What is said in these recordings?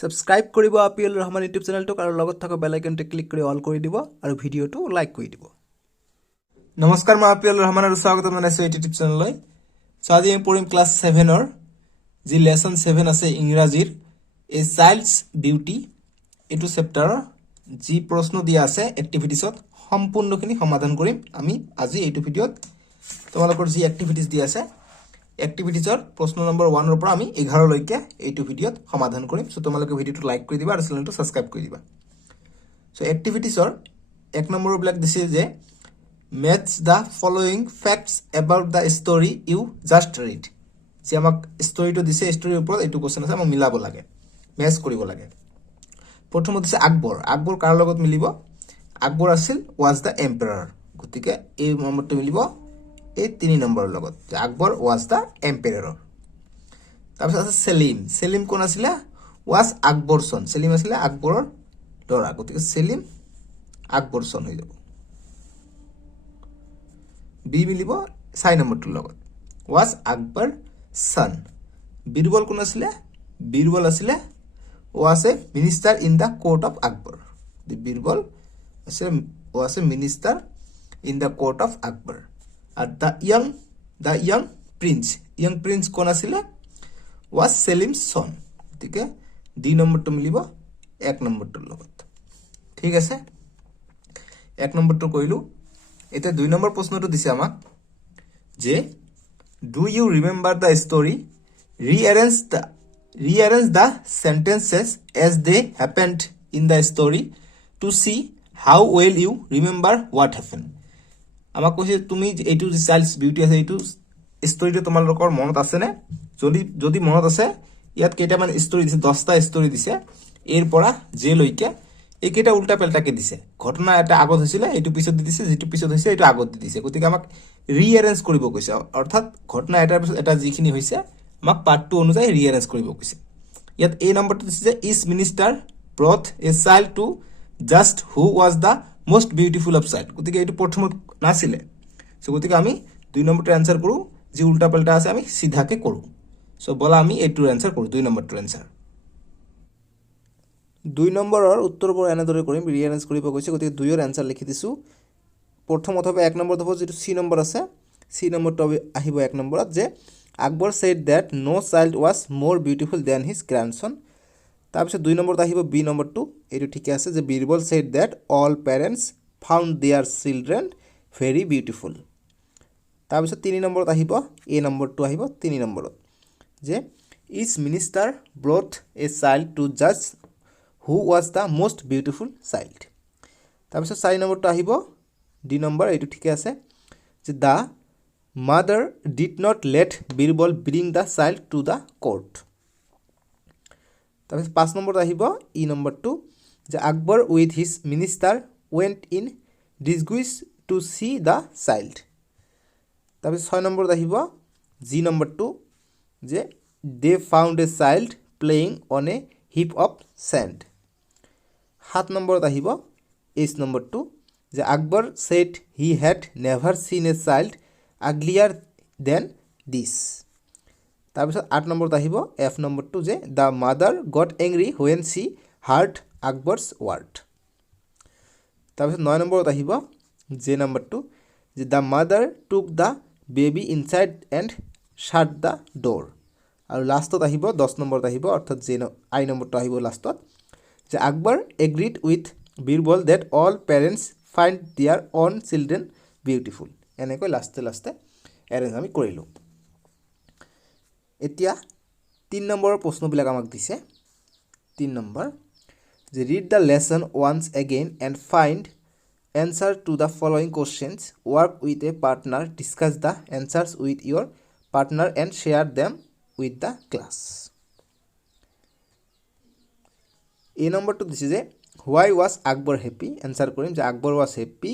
Subscribe কৰিব IPL Rahman YouTube চেনেলটোক আৰু লগত থকা বেল আইকনটো ক্লিক কৰি অল কৰি দিব আৰু ভিডিঅ'টো লাইক কৰি দিব। নমস্কাৰ, মই আপিএল ৰহমান আৰু স্বাগতম জনাইছো এই ইউটিউব চেনেললৈ। সো আজি আমি পঢ়িম ক্লাছ 7ৰ যি লেসন 7 আছে ইংৰাজীৰ এ চাইল্ডছ বিউটি। এইটো চেপ্টাৰৰ যি প্ৰশ্ন দিয়া আছে এক্টিভিটিছত সম্পূৰ্ণখিনি সমাধান কৰিম আমি আজি এইটো ভিডিঅ'ত। তোমালোকৰ যি এক্টিভিটিছ দিয়া আছে এক্টিভিটিছৰ প্ৰশ্ন নম্বৰ 1ৰ পৰা আমি 11 লৈকে এইটো ভিডিঅ'ত সমাধান কৰিম। সো তোমালোকে ভিডিঅ'টো লাইক কৰি দিবা আৰু চেনেলটো সাবস্ক্ৰাইব কৰি দিবা। সো এক্টিভিটিছৰ 1 নম্বৰ ব্লক দিছে যে match the following facts about the story you just read. যে আমাক ষ্টৰিটো দিছে, ষ্টৰিৰ ওপৰত এইটো কোৱেশ্চন আছে, আমাক মিলাব লাগে, মেচ কৰিব লাগে। প্ৰথমত আছে আকবৰ। আকবৰ কাৰ লগত মিলিব? আকবৰ আছিল ওয়াজ দা এম্পায়াৰ, গতিকে এই নম্বৰটো মিলিব এই 3 নম্বৰৰ লগত, যে আকবৰ ওয়াজ দা এম্পায়াৰ। তাৰপিছত আছে সেলিম। সেলিম কোন আছিলে? ওয়াজ আকবৰ সন। সেলিম আছিলে আকবৰৰ ল'ৰা, গতিকে সেলিম আকবৰ সন হৈ যাব। বি মিলিব 4 নম্বৰটোৰ লগত, ওয়াজ আকবৰ সন। বীৰবল কোন আছিলে? বীৰবল আছিলে was a minister in the court of Akbar. Birbal আছে was a minister in the court of Akbar. আৰ the young prince, young prince কোন আছিলে? ওয়াজ সেলিম সন, গতিকে 2 নম্বৰটো মিলিব 1 নম্বৰটোৰ লগত। ঠিক আছে, 1 নম্বৰটো কৰিলো। এতিয়া 2 নম্বৰ প্ৰশ্নটো দিছে আমাক যে do you remember the story, rearrange the sentences as they happened in the story to see how well you remember what happened. আমাক কৈছে তুমি এইটো চাইল্ডছ বিউটি আছে এইটো ষ্টৰিটো তোমালোকৰ মনত আছে নে? যদি মনত আছে, ইয়াত কেইটামান ষ্টৰি দিছে, 10টা ষ্টৰি দিছে, এৰ পৰা জে লৈকে এইকেইটা উল্টা পেল্টাকে দিছে। ঘটনা এটা আগত হৈছিলে, এইটো পিছত দি দিছে, যিটো পিছত হৈছে এইটো আগত দি দিছে, গতিকে আমাক ৰিএৰেঞ্জ কৰিব কৈছে। অৰ্থাৎ ঘটনা এটাৰ পিছত এটা যিখিনি হৈছে আমাক পাৰ্ট 2 অনুযায়ী ৰিএৰেঞ্জ কৰিব কৈছে। ইয়াত এই নম্বৰটো দিছে যে his minister brought a child to judge who was the most beautiful of child, গতিকে এইটো প্ৰথমত নাছিলে। সো গতিকে আমি 2 নম্বৰটো এনসাৰ কৰো, যি উল্টা পাল্টা আছে আমি সিধাকে কৰো। সো বলা আমি এইটোৰ এনসাৰ কৰো, 2 নম্বৰটোৰ এনসাৰ। 2 নম্বৰৰ উত্তৰবোৰ এনেদৰে কৰিম, ৰিএৰেঞ্জ কৰিব কৈছে, গতিকে 2ৰ এনসাৰ লিখি দিছো। প্ৰথম অথবা 1 নম্বৰ হ'ব, যেটো সি নম্বৰ আছে, সি নম্বৰটো আহিব 1 নম্বৰত, যে Akbar said that no child was more beautiful than his grandson। তাৰপিছত 2 নম্বৰত আহিব বি নম্বৰটো, এইটো ঠিকে আছে, যে Birbal said that all parents found their children very beautiful। তাৰপিছত 3 নম্বৰত আহিব এ নম্বৰটো আহিব 3 নম্বৰত, যে his minister brought a child to জাজ who was the most beautiful child. তাৰপিছত 4 নম্বৰটো আহিব ডি নম্বৰ, এইটো ঠিকে আছে, যে the mother did not let Birbal bring the child to the court. তাৰপিছত 5 নম্বৰত আহিব ই নম্বৰটো, যে Akbar with his minister went in disguise to see the child. তাৰপিছত 6 নম্বৰত আহিব জি নম্বৰটো, যে they found a child playing on a heap of sand. 7 নম্বৰত আহিব এইচ নম্বৰটো, যে Akbar said he had never seen a child uglier then দিছ। তাৰপিছত 8 নম্বৰত আহিব এফ নম্বৰটো, যে the mother got angry when she heard Akbar's word. তাৰপিছত 9 নম্বৰত আহিব জে নম্বৰটো, যে the mother took the baby inside and shut the door. আৰু লাষ্টত আহিব 10 নম্বৰত আহিব, অৰ্থাৎ জে আই নম্বৰটো আহিব লাষ্টত, যে Akbar agreed with Birbal that all parents find their own children beautiful. এনেকৈ লাষ্টে এৰেঞ্জ আমি কৰিলোঁ। এতিয়া 3 নম্বৰৰ প্ৰশ্নবিলাক আমাক দিছে। 3 নম্বৰ, যে read the lesson once again and find answer to the following questions, work with a partner, discuss the answers with your partner and share them with the class. এই নম্বৰটো দিছে যে why was Akbar happy. Answer কৰিম যে Akbar was happy,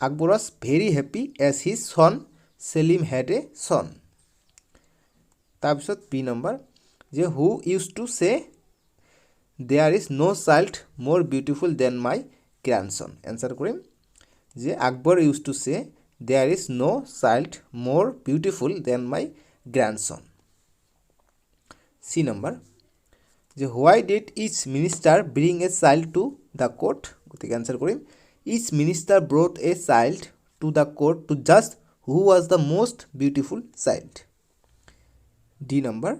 Akbar was very happy as his son Salim had a son. তাৰপিছত B number, যে who use to say there is no' child more beautiful than my grandson. Answer কৰিম যে Akbar use to say there is no' child more beautiful than my grandson. C number, যে why did his minister bring a child to the court গতিকে answer কৰিম his minister brought a child to the court to judge who was the most beautiful child D number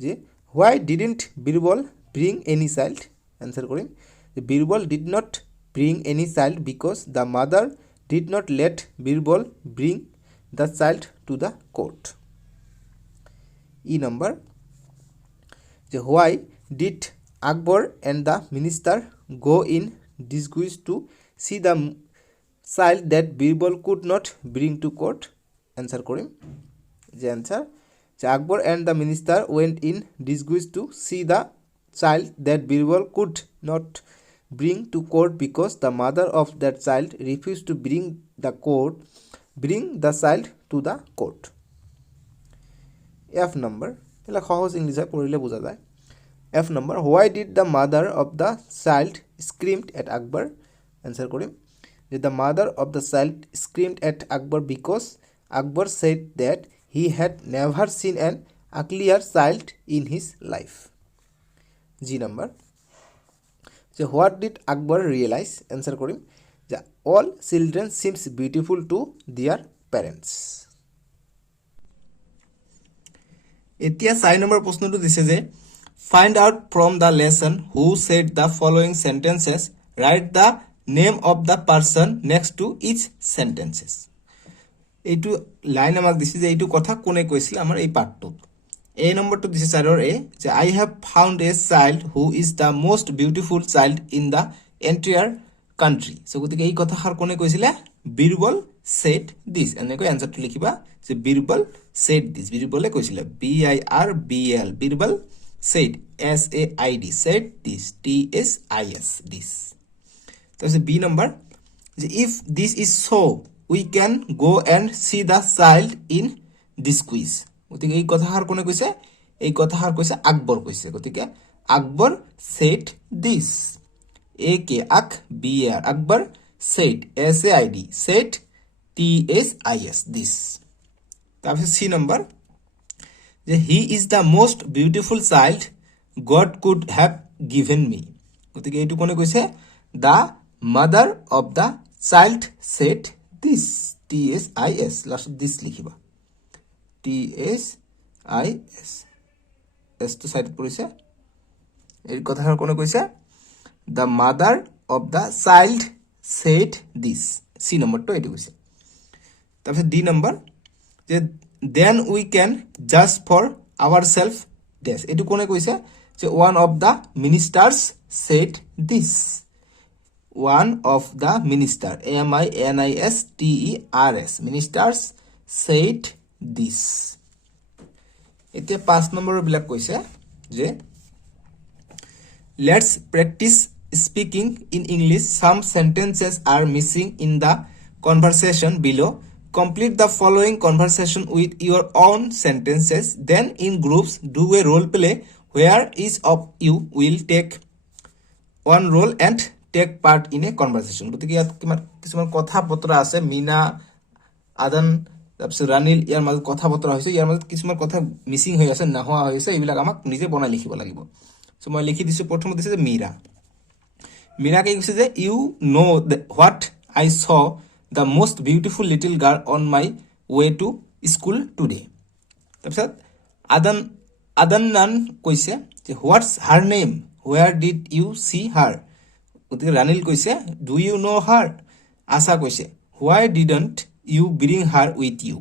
যে why didn't Birbal bring any child answer কৰিম যে Birbal did not bring any child because the mother did not let Birbal bring the child to the court E number যে why did Akbar and the minister go' in disguise to see the child that Birbal could not bring to court answer কৰিম যে answer যে Akbar and the minister went in disguise to see the child that Birbal could not bring to court because the mother of that child refuse to bring the child to the court F number এইবিলাক সহজ English হয় পঢ়িলে বুজা যায় F number why did the mother of the child screamed at Akbar answer কৰিম যে the mother of the child screamed at Akbar because Akbar said that he had never seen an uglier child in his life G number যে what did Akbar realise answer কৰিম যে all children seems beautiful to their parents এতিয়া 4 number প্ৰশ্নটো দিছে যে find out from the lesson who said the following sentences right the name of the person next two is sentences এইটো line আমাক দিছে যে এইটো কথা কোনে কৈছিল আমাৰ এই পাৰ্টটোত এ নম্বৰটো দিছে 4ৰ এ যে I have found a child who is the most beautiful child in the entire country so গতিকে এই কথাষাৰ কোনে কৈছিলে বীৰবল সেড দিস এনেকৈ আনসাৰটো লিখিবা যে বীৰবল সেড দিস বীৰবলে কৈছিলে B I R B L Birbal said SAID said this TSIS this that's a B number if this is so we can go and see the child in this quiz গতিকে এই কথাৰ কোনে কৈছে এই কথাৰ কৈছে আকবৰ কৈছে গতিকে Akbar said this A K ak B R Akbar said SAID said TSIS this তাৰপিছত C number he is the most beautiful child God could have given me গতিকে এইটো কোনে কৈছে the mother of the child said this TSIS last this লিখিবা TSIS s to side পৰিছে এই কথাৰ কোনে কৈছে the mother of the child said this C নম্বৰটো এইটো কৈছে তাৰপিছত D নম্বৰ যে then we can judge for ourselves this etu kone koise je one of the ministers said this one of the minister MINISTERS ministers said this etia 5 number bilak koise je let's practice speaking in English some sentences are missing in the conversation below complete the following conversation with your own sentences then in groups do a role play where each of you will take one role and take part in a conversation গতিকে ইয়াত কিছুমান কথা বতৰা আছে মিনা আদন তাৰপিছত ৰানিল ইয়াৰ মাজত কথা বতৰা হৈছে ইয়াৰ মাজত কিছুমান কথা মিসিং হৈ আছে না হোৱা হৈছে এইবিলাক আমাক নিজে বনাই লিখিব লাগিব সো মই লিখি দিছো প্ৰথমতে দিছে যে মীৰা কে কৈছে যে you know what I saw the most beautiful little girl on my way to school today তাৰপিছত আদনান কৈছে যে what's her name where did you see her গতিকে ৰানিল কৈছে do you know her আশা কৈছে why didn't you bring her with you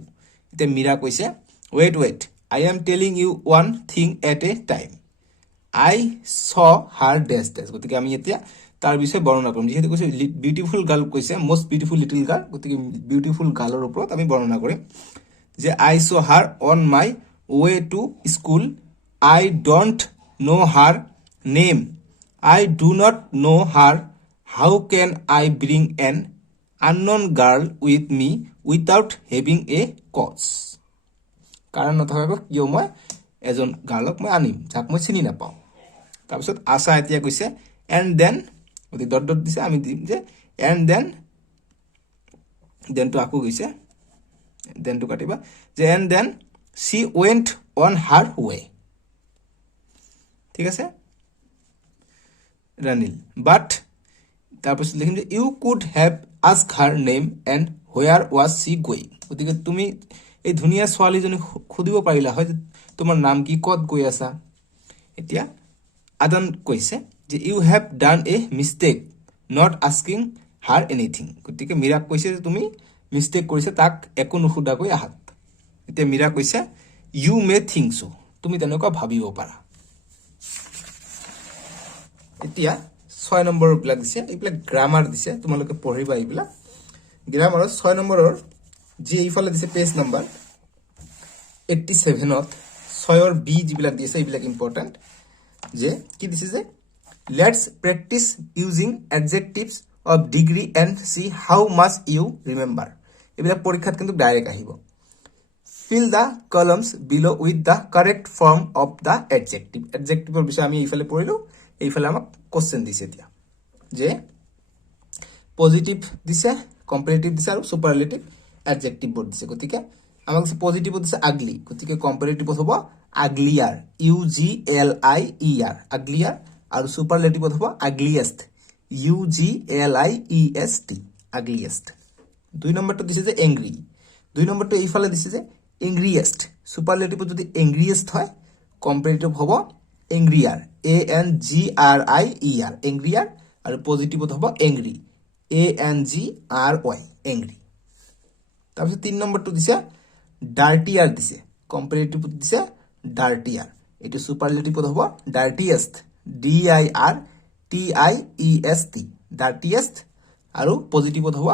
তে মীৰা কৈছে wait I am telling you one thing at a time I saw her dash গতিকে আমি এতিয়া তাৰ বিষয়ে বৰ্ণনা কৰিম যেহেতু কৈছে বিউটিফুল গাৰ্ল কৈছে মোস্ট বিউটিফুল লিটল গাৰ্ল গতিকে বিউটিফুল গাৰ্লৰ ওপৰত আমি বৰ্ণনা কৰিম যে I saw her on my way to school I don't know her name I do not know her how can I bring an unknown girl with me without having a cause কাৰণ নথকাকৈ কিয় মই এজন গাৰ্লক মই আনিম যাক মই চিনি নাপাওঁ তাৰপিছত আশা এতিয়া কৈছে এণ্ড দেন গতি ডট ডট দিছে আমি দিম যে এণ্ড দেন টু আকু গৈছে দেন টু কাটিবা যে and then she went on her way ঠিক আছে ৰানিল বাট তাৰপিছত লিখিম যে you could have ask her name and where was she going গতিকে তুমি এই ধুনীয়া ছোৱালীজনী সুধিব পাৰিলা হয় যে তোমাৰ নাম কি ক'ত গৈ আছা এতিয়া আদান কৈছে যে you have done a mistake not asking her anything গতিকে মীৰাক কৈছে যে তুমি মিষ্টেক কৰিছে তাক একো নুসুধাকৈ আহাত এতিয়া মীৰা কৈছে ইউ মে থিংক চ' তুমি তেনেকুৱা ভাবিব পাৰা এতিয়া 6 নম্বৰ বিলাক দিছে এইবিলাক গ্ৰামাৰ দিছে তোমালোকে পঢ়িবা এইবিলাক গ্ৰামাৰৰ 6 নম্বৰৰ যি এইফালে দিছে পেজ নম্বৰ 87ত 6ৰ বি যিবিলাক দিছে এইবিলাক ইম্পৰ্টেণ্ট যে কি দিছে যে let's practise using adjectives of degree and see how much you remember এইবিলাক পৰীক্ষাত কিন্তু ডাইৰেক্ট আহিব fill the columns below with the correct form of the adjective adjectiveৰ বিষয়ে আমি এইফালে পঢ়িলো এইফালে আমাক কোশ্চেন দিছে এতিয়া যে পজিটিভ দিছে কম্পাৰেটিভ দিছে আৰু সুপাৰলেটিভ এডজেক্টিভ বোৰ দিছে গতিকে আমাক পজিটিভ দিছে আগলি গতিকে কম্পাৰেটিভ হ'ব uglier U G L I E R uglier আৰু সুপাৰলেটিভ হ'ব ugliest U G L I E S T ugliest 2 নম্বৰটো দিছে যে এংগ্ৰি 2 নম্বৰটো এইফালে দিছে যে এংগ্ৰিয়েষ্ট সুপাৰলেটিভ যদি এংগ্ৰিয়েষ্ট হয় কম্পাৰেটিভ হ'ব angrier A N G R I E R angrier আৰু পজিটিভ হ'ব angry A N G R Y angry তাৰপিছত 3 নম্বৰটো দিছে ডাৰ্টিয়াৰ দিছে কম্পাৰেটিভ দিছে ডাৰ্টিয়াৰ এটো সুপাৰলেটিভ হ'ব dirtiest D I R T I E S T dirtiest আৰু পজিটিভ হ'ব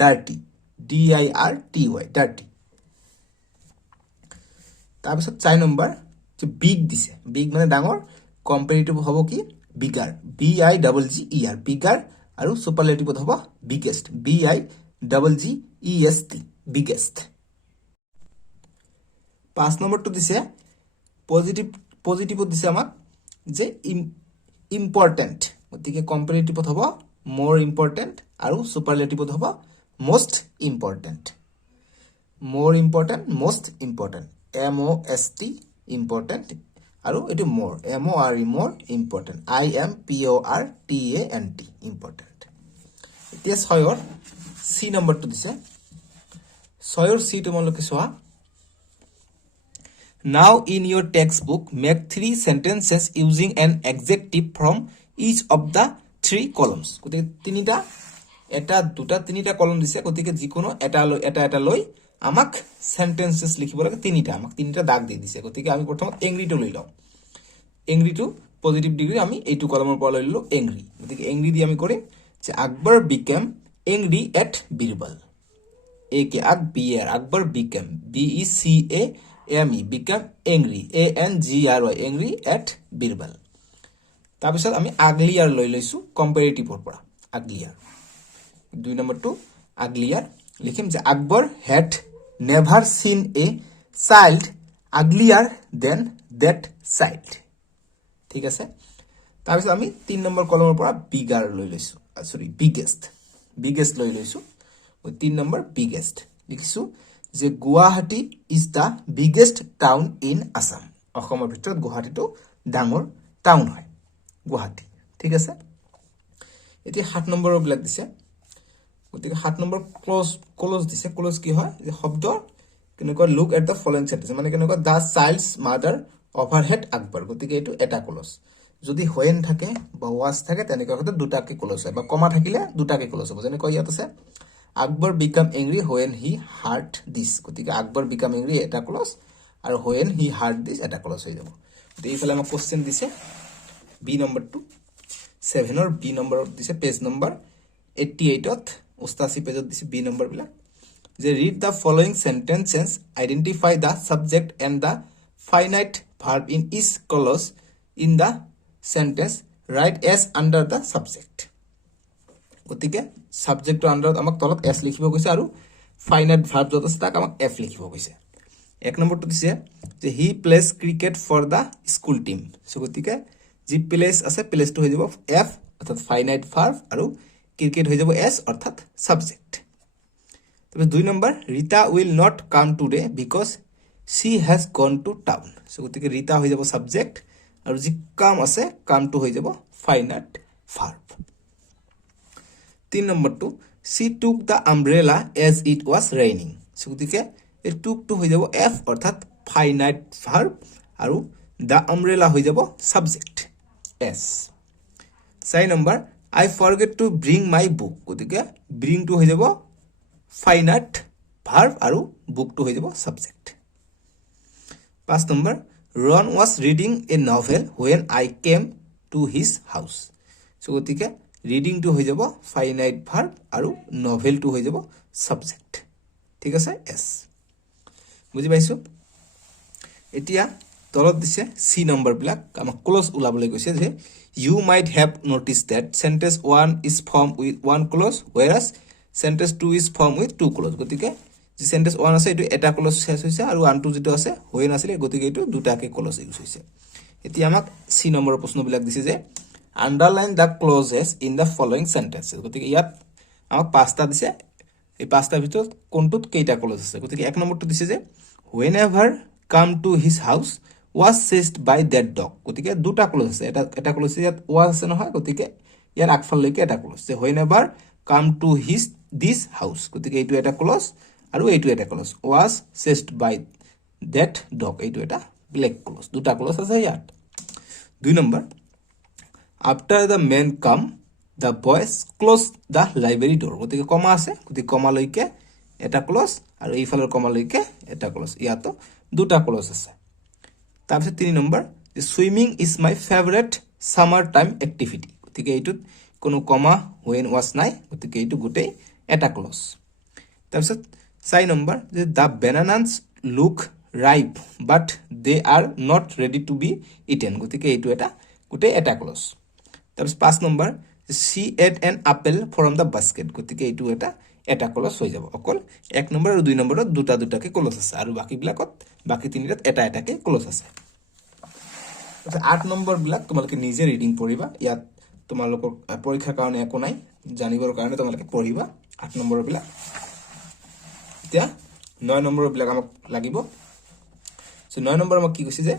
dirty D I R T Y dirty তাৰপিছত 4 নম্বৰ যে বিগ দিছে বিগ মানে ডাঙৰ কম্পাৰেটিভ হ'ব কি বিগাৰ বি আই ডাবল জি ই আৰ বিগাৰ আৰু সুপাৰলেটিভ হ'ব বিগেষ্ট বি আই ডাবল জি ই এছ টি বিগেষ্ট 5 নম্বৰটো দিছে পজিটিভ দিছে আমাক যে ইম্পৰ্টেণ্ট গতিকে কম্পাৰেটিভ হ'ব মোৰ ইম্পৰ্টেণ্ট আৰু সুপাৰলেটিভ হ'ব মোষ্ট ইম্পৰ্টেণ্ট মোৰ ইম্পৰ্টেণ্ট মোষ্ট ইম্পৰ্টেণ্ট এম অ' এছ টি ইম্পৰ্টেণ্ট আৰু এটো মোৰ এম অ' আৰ ই মোৰ important I am P O' R T A N T important এতিয়া 6ৰ চি নম্বৰটো দিছে 6ৰ চি তোমালোকে চোৱা now in your text book make 3 sentences using an adjective from each of the 3 columns গতিকে তিনিটা এটা দুটা তিনিটা কলম দিছে গতিকে যিকোনো এটা লৈ আমাক সেন্টেন্সেস লিখিব লাগে তিনিটা আমাক তিনিটা দাগ দি দিছে গতিকে আমি প্ৰথম এংগ্ৰিটো লৈ লওঁ এংগ্ৰিটো পজিটিভ ডিগ্ৰী আমি এইটো কলমৰ পৰা লৈ ললো এংগ্ৰি গতিকে এংগ্ৰি দি আমি কৰিম যে Akbar became angry at Birbal A K আক B R Akbar became B E C A M E became angry A N G R Y angry at Birbal তাৰপিছত আমি আগলিয়াৰ লৈ লৈছো কম্পাৰেটিভৰ পৰা আগলিয়াৰ 2 নম্বৰটো আগলিয়াৰ লিখিম যে Akbar had never seen a child uglier than that child ঠিক আছে তাৰপিছত আমি 3 নম্বৰ কলমৰ পৰা বিগাৰ লৈ লৈছো সৰি বিগেষ্ট লৈ লৈছো 3 নম্বৰ বিগেষ্ট লিখিছো যে Guwahati is the biggest town in Assam অসমৰ ভিতৰত গুৱাহাটীটো ডাঙৰ টাউন হয় গুৱাহাটী ঠিক আছে এতিয়া 7 নম্বৰৰ বিলাক দিছে গতিকে 7 নম্বৰ ক্লোজ দিছে ক্লোজ কি হয় যে শব্দ কেনেকুৱা look at the following sentence মানে কেনেকুৱা দা চাইল্ডস মাদাৰ ওভাৰহেড আকবৰ গতিকে এটো এটা ক্লোজ যদি হোয়েন থাকে বা ওয়াজ থাকে তেনেকুৱা হতে দুটাকে ক্লোজ হয় বা কমা থাকিলে দুটাকে ক্লোজ হ'ব যেনে কৈ ইয়াত আছে Akbar became angry when he heart this গতিকে আকবৰ বিকাম এংগ্ৰি এটা ক্লোজ আৰু হোয়েন হি হাৰ্ট দিস এটা ক্লোজ হৈ যাব গতিকে এইফালে আমাক কোশ্চেন দিছে বি নম্বৰটো 7ৰ বি নম্বৰত দিছে পেজ নম্বৰ 88ত 88 পেজত দিছে বি নম্বৰ বিলাক যে read the following sentences identify the subject and the finite verb in each clause in the sentence write S under the subject গতিকে সাবজেক্টৰ আন্ডাৰত আমাক তলত এস লিখিব কৈছে আৰু ফাইনাইট ভাৰ্ব যত আছে তাক আমাক এফ লিখিব কৈছে 1 নম্বৰটো দিছে যে he plays cricket for the school team so গতিকে যি প্লেস আছে প্লেসটো হৈ যাব এফ অৰ্থাৎ ফাইনাইট ভাৰ্ব আৰু ক্ৰিকেট হৈ যাব এস অৰ্থাৎ সাবজেক্ট তবে 2 number Rita will not come today because she has gone to town so গতিকে ৰীতা হৈ যাব সাবজেক্ট আৰু যি কাম আছে কামটো হৈ যাব ফাইনাইট ভাৰ্ব 3 নম্বৰটো she took the umbrella as it was raining গতিকে এই took to হৈ যাব f অৰ্থাৎ ফাইনাইট ভাৰ্ব আৰু the umbrella হৈ যাব subject s 4 number I forget to bring my book গতিকে bring to হৈ যাব ফাইনাইট ভাৰ্ব আৰু book to হৈ যাব subject 5 number Ron was reading a novel when I came to his house গতিকে reading to হৈ যাব ফাইনাইট ভাৰ্ব আৰু novel to হৈ যাব সাবজেক্ট ঠিক আছে s বুজি পাইছো এতিয়া তলত দিছে সি নম্বৰ বিলাক আমাক ক্লজ উলাবলৈ কৈছে যে you might have noticed that sentence 1 is formed with one clause whereas sentence 2 is formed with two clause গতিকে যে sentence 1 আছে এটো এটা ক্লজ শেষ হৈছে আৰু আনটো যেটো আছে when আছিল গতিকে এটো দুটাকে ক্লজ ইউজ হৈছে এতিয়া আমাক সি নম্বৰ প্ৰশ্ন বিলাক দিছে যে underline the clauses in the following sentences গতিকে ইয়াত আমাক পাঁচটা দিছে এই পাঁচটাৰ ভিতৰত কোনটোত কেইটা ক্লজ আছে গতিকে এক নম্বৰটো দিছে যে whenever come to his house was chased by that dog গতিকে দুটা ক্লজ আছে এটা ক্লজ ইয়াত was আছে নহয় গতিকে ইয়াৰ আগফাললৈকে এটা ক্লজ যে whenever come to this house গতিকে এইটো এটা ক্লজ আৰু এইটো এটা close was chased by that dog এইটো এটা ব্লেক ক্লজ দুটা ক্লজ আছে ইয়াত 2 number after the men come the boys close the library door গতিকে কমা আছে গতিকে কমা লৈকে এটা ক্লজ আৰু এইফালৰ কমা লৈকে এটা ক্লজ ইয়াতো দুটা ক্লজ আছে তাৰপিছত 3 number swimming is my favourite summer time activity গতিকে এইটোত কোনো কমা when was নাই গতিকে এইটো গোটেই এটা ক্লজ তাৰপিছত 4 নম্বৰ যে the bananas look ripe but they are not ready to be eaten গতিকে এইটো এটা গোটেই এটা ক্লজ তাৰপিছত 5 number she ate an apple from the basket গতিকে এইটো এটা ক্লজ হৈ যাব অকল 1 নম্বৰ আৰু 2 নম্বৰত দুটাকে ক্লজ আছে আৰু বাকি বিলাকত বাকি তিনিটাত এটাকে ক্লজ আছে 8 নম্বৰ বিলাক তোমালোকে নিজে ৰিডিং পঢ়িবা ইয়াত তোমালোকৰ পৰীক্ষাৰ কাৰণে একো নাই জানিবৰ কাৰণে তোমালোকে পঢ়িবা 8 নম্বৰ বিলাক এতিয়া 9 নম্বৰ বিলাক আমাক লাগিব সো 9 নম্বৰ আমাক কি কৈছে যে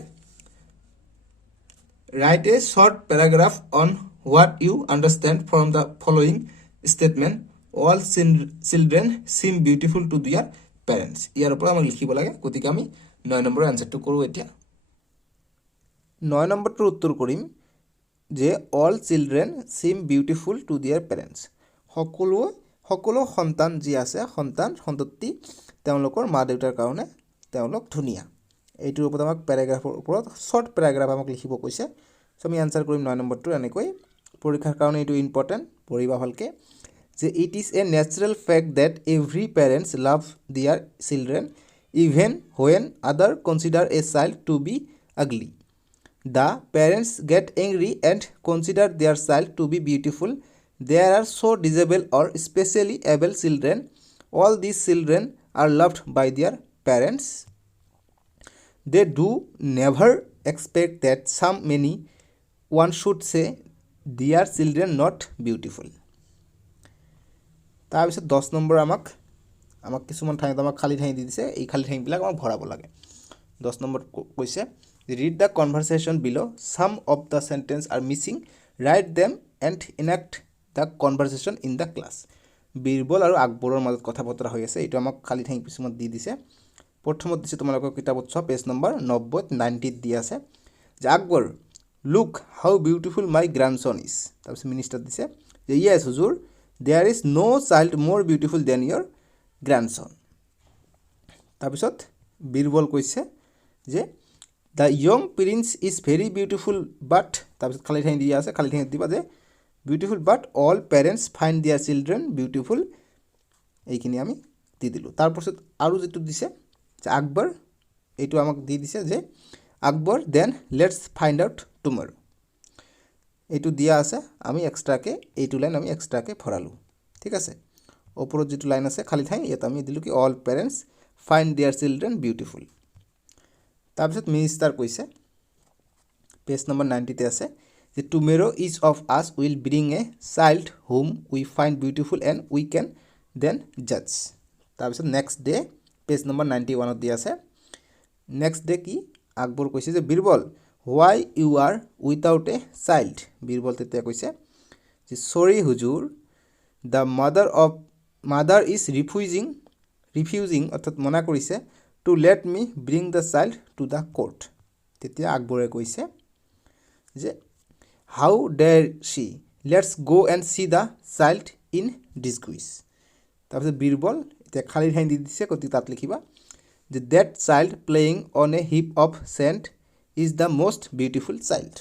write a short paragraph on what you understand from the following statement all children seem beautiful to their parents ইয়াৰ ওপৰত আমাক লিখিব লাগে গতিকে আমি 9 নম্বৰ আনসাৰটো কৰো এতিয়া 9 নম্বৰটোৰ উত্তৰ কৰিম যে all children seem beautiful to their parents সকলো সন্তান যি আছে সন্ততি তেওঁলোকৰ মা দেউতাৰ কাৰণে তেওঁলোক ধুনিয়া এইটোৰ ওপৰত আমাক প্যাৰাগ্ৰাফৰ ওপৰত শৰ্ট প্যাৰাগ্ৰাফ আমাক লিখিব কৈছে সো আমি আনসাৰ কৰিম 9 নম্বৰটো এনেকৈ পৰীক্ষাৰ কাৰণে এইটো ইম্পৰ্টেন্ট পঢ়িবা ভালকে যে it is a natural fact that every parents love their children even when other consider a child to be ugly the parents get angry and consider their child to be beautiful there are so disabled or specially able children all these children are loved by their parents they do never expect that some many one should say their children not beautiful তাৰপিছত 10 number আমাক কিছুমান ঠাইত আমাক খালি ঠাই দি দিছে এই খালি ঠাইবিলাক আমাক ভৰাব লাগে 10 নম্বৰ কৈছে read the conversation below some of the sentence are missing write them and enact the conversation in the class Birbal আৰু আকবৰৰ মাজত কথা বতৰা হৈ আছে এইটো আমাক খালি ঠাই কিছুমান দি দিছে প্ৰথমত দিছে তোমালোকৰ কিতাপত সব পেজ নম্বৰ 90 90 দি আছে যে Akbar look how beautiful my grandson is তাৰপিছত মিনিষ্টাৰ দিছে যে yes Hazur there is no child more beautiful than your grandson তাৰপিছত বীৰবল কৈছে যে the young prince is very beautiful but তাৰপিছত খালি ঠাই দিয়া আছে খালি ঠাই দিবা যে beautiful but all parents find their children beautiful এইখিনি আমি দি দিলো তাৰপিছত আৰু যেটো দিছে যে আকবৰ এইটো আমাক দি দিছে যে Akbar then let's find out tomorrow এইটো দিয়া আছে আমি এক্সট্ৰাকে এইটো লাইন আমি এক্সট্ৰাকে ভৰালো ঠিক আছে ওপৰত যেটো লাইন আছে খালি ঠাই ইয়াত আমি দিলু কি all parents find their children beautiful তাৰপিছত মিনিষ্টাৰ কৈছে পেজ নম্বৰ 90 তে আছে যে tomorrow each of us will bring a child whom we find beautiful and we can then judge তাৰপিছত next day পেজ নম্বৰ 91 ত দিয়া আছে next day কি আকবৰ কৈছে যে Birbal why you are without a child Birbal তেতিয়া কৈছে যে sorry Hazur the mother is refusing অৰ্থাৎ মনা কৰিছে to let me bring the child to the court তেতিয়া আকবৰে কৈছে যে how dare she let's go and see the child in disgrace তাৰপিছত বীৰবল এতিয়া খালি ঠাই দি দিছে গতিকে তাত লিখিবা যে that child playing on a heap of sand is the most beautiful child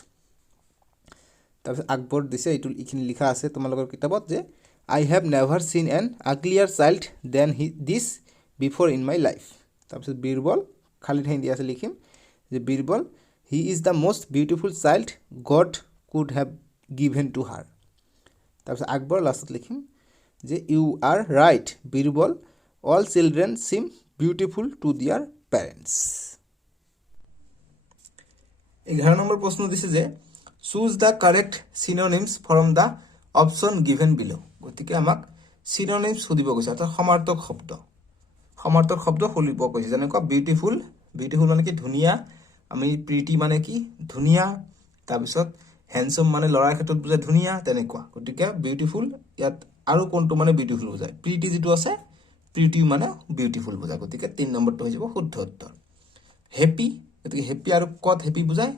তাৰপিছত আকবৰ দিছে এইটো ইখিনি লিখা আছে তোমালোকৰ কিতাপত যে I have never seen an uglier child than this before in my life তাৰপিছত বীৰবল খালি ঠাই দি আছে লিখিম যে Birbal he is the most beautiful child God could have given to her তাৰপিছত আকবৰ লাষ্টত লিখিম যে you are right Birbal all children seem beautiful to their parents 11 number প্ৰশ্ন দিছে যে choose the correct synonyms from the option given below গতিকে আমাক synonyms সুধিব কৈছে অৰ্থাৎ সমাৰ্থক শব্দ খুলিব কৈছে যেনেকুৱা বিউটিফুল মানে কি ধুনীয়া আমি প্ৰিটি মানে কি ধুনীয়া তাৰপিছত হ্যান্ডসাম মানে লৰাৰ ক্ষেত্ৰত বুজায় ধুনীয়া তেনেকুৱা গতিকে বিউটিফুল ইয়াত আৰু কোনটো মানে বিউটিফুল বুজায় প্ৰিটি যেটো আছে প্ৰিটি মানে বিউটিফুল বুজায় গতিকে 3 নম্বৰটো হৈ যাব শুদ্ধ উত্তৰ হ্যাপি গতিকে হ্যাপি আৰু কত হ্যাপি বুজায়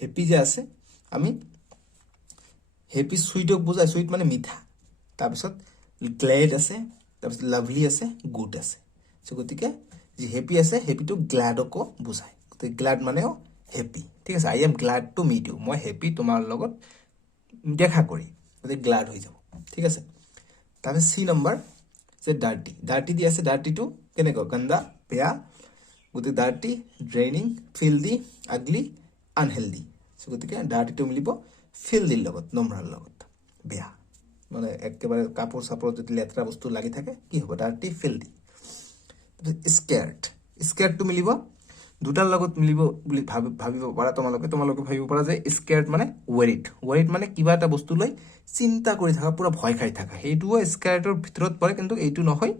হ্যাপি যে আছে আমি হ্যাপি সুইটক বুজায় সুইট মানে মিঠা তাৰপিছত গ্লেড আছে তাৰপিছত লাভলি আছে গুড আছে সো গতিকে যে হ্যাপি আছে হ্যাপিটো গ্ল্যাডকো বুজায় গতিকে গ্ল্যাড মানেও হ্যাপি ঠিক আছে I am glad to meet you মই হ্যাপি তোমাৰ লগত দেখা কৰি গতিকে গ্ল্যাড হৈ যাব ঠিক আছে তাৰপিছত সি নম্বৰ যে ডাৰ্টি দি আছে ডাৰ্টিটো কেনেকৈ গন্দা বেয়া গতিকে ডাৰ্টি ড্ৰেইনিং ফিল্ডি আগলি আনহেল্ডি সো গতিকে ডাৰ্টিটো মিলিব ফিল্ডিৰ লগত নম্ৰাৰ লগত বেয়া মানে একেবাৰে কাপোৰ চাপোৰত যদি লেতেৰা বস্তু লাগি থাকে কি হ'ব ডাৰ্টি ফিল্ডি স্কেয়াৰ্ডটো মিলিব দুটাৰ লগত মিলিব বুলি ভাবিব পাৰা তোমালোকে ভাবিব পাৰা যে স্কেয়াৰ্ড মানে ৱেৰিড মানে কিবা এটা বস্তু লৈ চিন্তা কৰি থকা পুৰা ভয় খাই থকা এইটোও স্কেয়াৰ্ডৰ ভিতৰত পৰে কিন্তু এইটো নহয়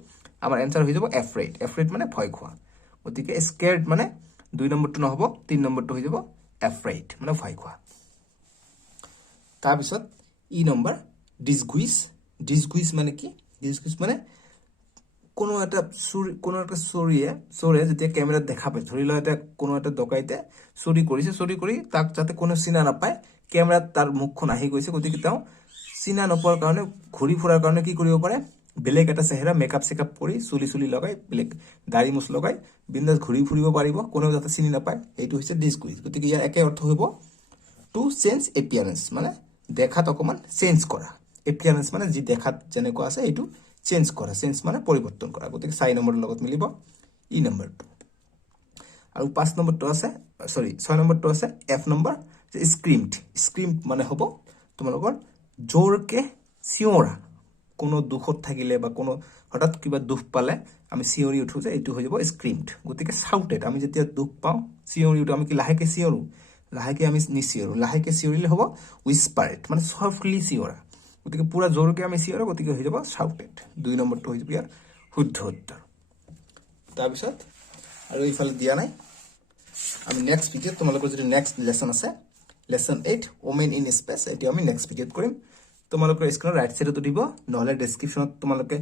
আমাৰ এনসাৰ হৈ যাব এফ্ৰেইড মানে ভয় খোৱা গতিকে স্কেয়াৰ্ড মানে 2 নম্বৰটো নহব 3 নম্বৰটো হৈ যাব এফ্ৰেইড মানে ভয় খোৱা তাৰপিছত ই নম্বৰ ডিসগুইজ মানে কি ডিসগুইজ মানে কোনো এটা চোৰে যেতিয়া কেমেৰাত দেখা পায় ধৰি লয় এটা কোনো এটা ডকাইতে চুৰি কৰি তাক যাতে কোনো চিনা নাপায় কেমেৰাত তাৰ মুখখন আহি গৈছে গতিকে তেওঁ চিনা নপোৱাৰ কাৰণে ঘূৰি ফুৰাৰ কাৰণে কি কৰিব পাৰে বেলেগ এটা চেহাৰা মেকআপ চেকআপ কৰি চুলি লগাই বেলেগ দাড়ি মুছ লগাই বিন্দাস ঘূৰি ফুৰিব পাৰিব কোনেও যাতে চিনি নাপায় এইটো হৈছে ডিসগুইজ গতিকে ইয়াৰ একে অৰ্থ হ'ব টু চেঞ্জ এপিয়াৰেন্স মানে দেখাত অকমান চেঞ্জ কৰা এপিয়াৰেন্স মানে যি দেখাত যেনেকুৱা আছে এইটো চেঞ্জ মানে পৰিৱৰ্তন কৰা গতিকে 4 নম্বৰৰ লগত মিলিব ই নম্বৰটো আৰু 5 নম্বৰটো আছে 6 নম্বৰটো আছে এফ নম্বৰ যে স্ক্ৰিমড মানে হ'ব তোমালোকৰ জোৰকে চিঞৰা কোনো দুখত থাকিলে বা কোনো হঠাৎ কিবা দুখ পালে আমি চিঞৰি উঠো যে এইটো হৈ যাব স্ক্ৰিমড গতিকে শাউটেড আমি যেতিয়া দুখ পাওঁ চিঞৰি উঠো আমি কি লাহেকে চিঞৰো লাহেকে আমি নিচিঞৰো লাহেকে চিঞৰিলে হ'ব হুইস্পাৰেড মানে সফটলি চিঞৰা গতিকে পুৰা জোৰকে আমি চিঞৰো গতিকে হৈ যাব শাউটেড 2 নম্বৰটো হৈ যাব ইয়াৰ শুদ্ধ উত্তৰ তাৰপিছত আৰু ইফালে দিয়া নাই আমি নেক্সট ভিডিঅ'ত তোমালোকৰ যদি নেক্সট লেসন আছে লেসন 8 ওমেন ইন স্পেস এটি আমি নেক্সট ভিডিঅ'ত কৰিম তোমালোকৰ স্ক্ৰিনৰ ৰাইট সাইডত দিব নহলে ডেসক্ৰিপচনত তোমালোকে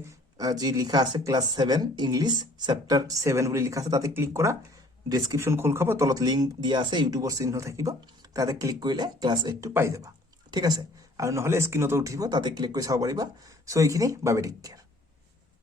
যি লিখা আছে ক্লাস 7 ইংলিশ চেপ্টাৰ 7 বুলি লিখা আছে তাতে ক্লিক কৰা ডেসক্ৰিপচন খোল খাব তলত লিংক দিয়া আছে ইউটিউবৰ চিহ্ন থাকিব তাতে ক্লিক কৰিলে ক্লাস 8 টো পাই যাবা ঠিক আছে আৰু নহলে স্ক্ৰিনত উঠিব তাতে ক্লিক কৰি চাব পাৰিবা সো এইখিনি বাবে টেক কেয়াৰ